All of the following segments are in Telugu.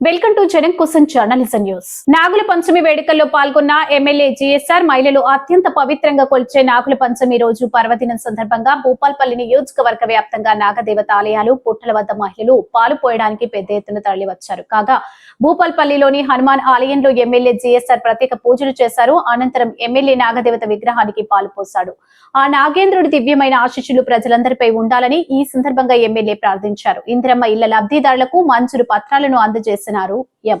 వెల్కమ్ టు జనం కోసం జర్నలిజం న్యూస్ నాగుల పంచమి వేడుకల్లో పాల్గొన్న ఎమ్మెల్యే జిఎస్ఆర్ మహిళలు అత్యంత పవిత్రంగా కొలిచే నాగుల పంచమి రోజు పర్వదినం సందర్భంగా భూపాల్పల్లి నియోజకవర్గ వ్యాప్తంగా నాగదేవత ఆలయాలు పుట్టల వద్ద మహిళలు పాలు పోయడానికి పెద్ద ఎత్తున తరలివచ్చారు. కాగా భూపాల్పల్లిలోని హనుమాన్ ఆలయంలో ఎమ్మెల్యే జిఎస్ఆర్ ప్రత్యేక పూజలు చేశారు. అనంతరం ఎమ్మెల్యే నాగదేవత విగ్రహానికి పాలు పోశాడు. ఆ నాగేంద్రుడి దివ్యమైన ఆశీస్సులు ప్రజలందరిపై ఉండాలని ఈ సందర్భంగా ఎమ్మెల్యే ప్రార్థించారు. ఇందిరమ్మ ఇళ్ళ లబ్ధిదారులకు మంజూరు పత్రాలను అందజేసినారు ఎం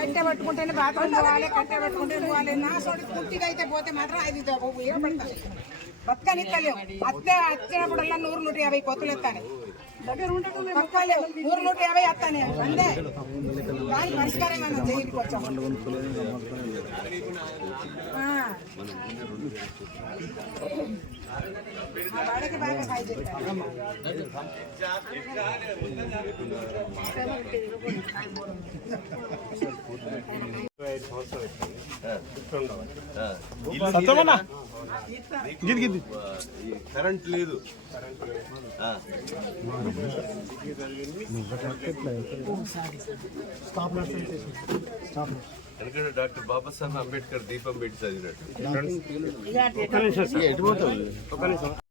కట్టె పట్టుకుంటేనే బాత్రూమ్ పోవాలి కట్టె పట్టుకుంటే పోవాలి? నా సోడి పుట్టిగా అయితే పోతే మాత్రం ఐదు ఉపయోగపడతాయి బతకనిస్తలేవు అత్తే వచ్చినప్పుడల్లా నూరు నూట యాభై కొత్తలు ఎత్తాను. దగ్గర పక్కలేవు నూరు నూట యాభై ఎత్తానే. అందే దాని పరిష్కారం మనం జైలుకి వచ్చాము ఆ. ఆ వాడకి బాగా సాయి చేస్తారు కరెంట్ లేదు. ఆ. ఎందుకంటే డాక్టర్ బాబాసాహెబ్ అంబేద్కర్ దీపం పెట్టి చదివినట్టు.